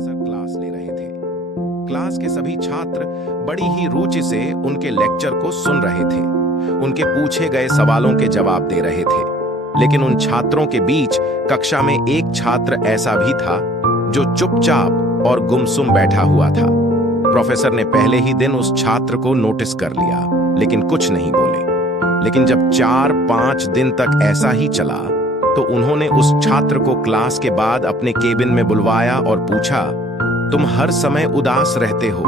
Professor class ले रहे थे। क्लास के सभी छात्र बड़ी ही रुचि से उनके लेक्चर को सुन रहे थे, उनके पूछे गए सवालों के जवाब दे रहे थे। लेकिन उन छात्रों के बीच कक्षा में एक छात्र ऐसा भी था जो चुपचाप और गुमसुम बैठा हुआ था। प्रोफेसर ने पहले ही दिन उस छात्र को नोटिस कर लिया, लेकिन कुछ नहीं बोले। लेकिन जब 4-5 दिन तक ऐसा ही चला तो उन्होंने उस छात्र को क्लास के बाद अपने केबिन में बुलवाया और पूछा, तुम हर समय उदास रहते हो,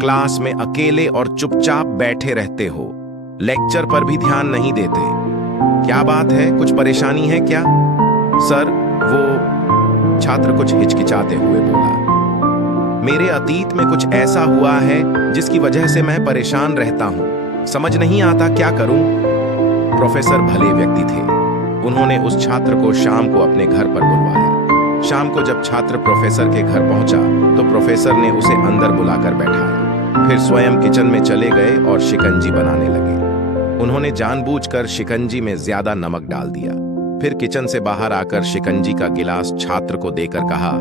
क्लास में अकेले और चुपचाप बैठे रहते हो, लेक्चर पर भी ध्यान नहीं देते, क्या बात है, कुछ परेशानी है क्या? सर, वो छात्र कुछ हिचकिचाते हुए बोला, मेरे अतीत में कुछ ऐसा हुआ है जिसकी वजह से मैं परेशान रहता हूं, समझ नहीं आता क्या करूं। प्रोफेसर भले व्यक्ति थे, उन्होंने उस छात्र को शाम को अपने घर पर बुलवाया। शाम को जब छात्र प्रोफेसर के घर पहुंचा तो प्रोफेसर ने उसे अंदर बुलाकर बैठाया, फिर स्वयं किचन में चले गए और शिकंजी बनाने लगे। उन्होंने जानबूझकर शिकंजी में ज्यादा नमक डाल दिया। फिर किचन से बाहर आकर शिकंजी का गिलास छात्र को देकर कहा,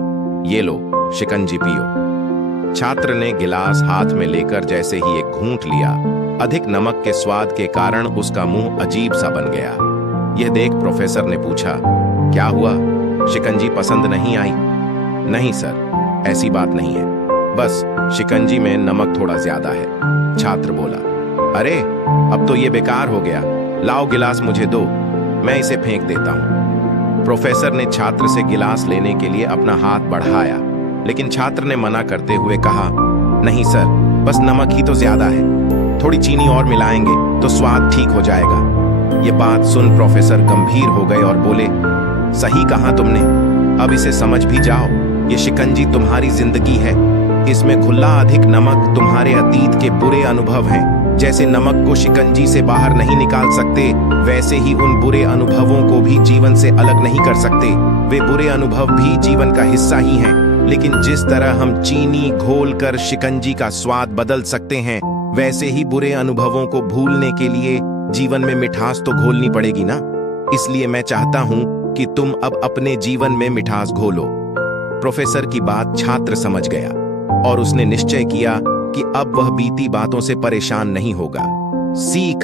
ये लो, शिकंजी पियो। छात्र ने गिलास हाथ में लेकर जैसे ही एक घूंट लिया, अधिक नमक के स्वाद के कारण उसका मुंह अजीब सा बन गया। यह देख प्रोफेसर ने पूछा, क्या हुआ, शिकंजी पसंद नहीं आई? नहीं सर, ऐसी बात नहीं है, बस शिकंजी में नमक थोड़ा ज्यादा है, छात्र बोला। अरे, अब तो ये बेकार हो गया, लाओ गिलास मुझे दो, मैं इसे फेंक देता हूं। प्रोफेसर ने छात्र से गिलास लेने के लिए अपना हाथ बढ़ाया, लेकिन छात्र ने मना करते हुए कहा, नहीं सर, बस नमक ही तो ज्यादा है, थोड़ी चीनी और मिलाएंगे तो स्वाद ठीक हो जाएगा। ये बात सुन प्रोफेसर गंभीर हो गए और बोले, सही कहा तुमने, अब इसे समझ भी जाओ, ये शिकंजी तुम्हारी जिंदगी है, इसमें घुला अधिक नमक तुम्हारे अतीत के बुरे अनुभव हैं। जैसे नमक को शिकंजी से बाहर नहीं निकाल सकते, वैसे ही उन बुरे अनुभवों को भी जीवन से अलग नहीं कर सकते। वे बुरे अनुभव भी जीवन का हिस्सा ही हैं, लेकिन जिस तरह हम चीनी घोलकर शिकंजी का स्वाद बदल सकते हैं, वैसे ही बुरे अनुभवों को भूलने के लिए जीवन में मिठास तो घोलनी पड़ेगी ना। इसलिए मैं चाहता हूं कि तुम अब अपने जीवन में मिठास घोलो। प्रोफेसर की बात छात्र समझ गया और उसने निश्चय किया कि अब वह बीती बातों से परेशान नहीं होगा। सीख,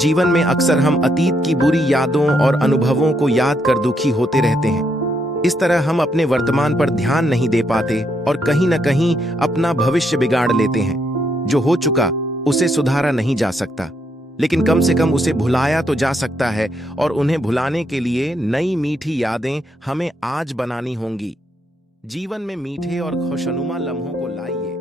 जीवन में अक्सर हम अतीत की बुरी यादों और अनुभवों को याद कर दुखी होते रहते हैं। इस तरह हम अपने वर्तमान पर ध्यान नहीं दे पाते और कहीं न कहीं अपना भविष्य बिगाड़ लेते हैं। जो हो चुका उसे सुधारा नहीं जा सकता, लेकिन कम से कम उसे भुलाया तो जा सकता है, और उन्हें भुलाने के लिए नई मीठी यादें हमें आज बनानी होंगी। जीवन में मीठे और खुशनुमा लम्हों को लाइए।